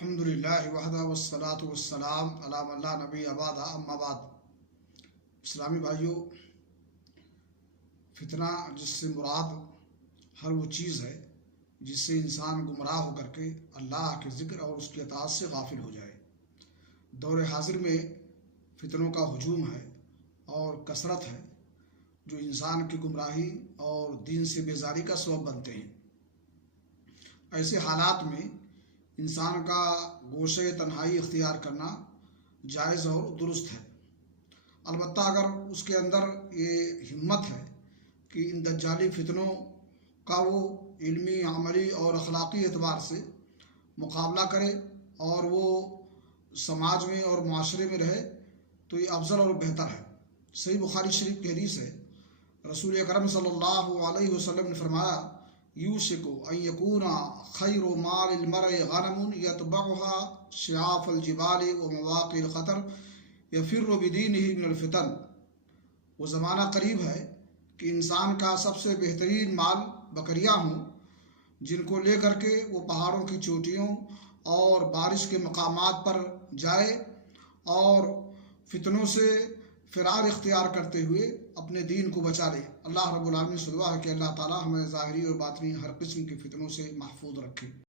الحمد للہ وحدہ والصلاة والسلام علی من لا نبی بعدہ اما بعد۔ اسلامی بھائیوں، فتنہ جس سے مراد ہر وہ چیز ہے جس سے انسان گمراہ ہو کر کے اللہ کے ذکر اور اس کی اطاعت سے غافل ہو جائے۔ دور حاضر میں فتنوں کا ہجوم ہے اور کثرت ہے جو انسان کی گمراہی اور دین سے بیزاری کا سبب بنتے ہیں۔ ایسے حالات میں انسان کا گوشے تنہائی اختیار کرنا جائز اور درست ہے، البتہ اگر اس کے اندر یہ ہمت ہے کہ ان دجالی فتنوں کا وہ علمی، عملی اور اخلاقی اعتبار سے مقابلہ کرے اور وہ سماج میں اور معاشرے میں رہے تو یہ افضل اور بہتر ہے۔ صحیح بخاری شریف کی حدیث ہے، رسول اکرم صلی اللہ علیہ وسلم نے فرمایا، یوشک ان یکون خیر مال المرء غنم یتبعها شعاف الجبال ومواقع الخطر یفر بدینہ من الفتن۔ وہ زمانہ قریب ہے کہ انسان کا سب سے بہترین مال بکریاں ہوں جن کو لے کر کے وہ پہاڑوں کی چوٹیوں اور بارش کے مقامات پر جائے اور فتنوں سے فرار اختیار کرتے ہوئے اپنے دین کو بچا لے۔ اللہ رب العالمین سے دعا ہے کہ اللہ تعالی ہمیں ظاہری اور باطنی ہر قسم کے فتنوں سے محفوظ رکھے۔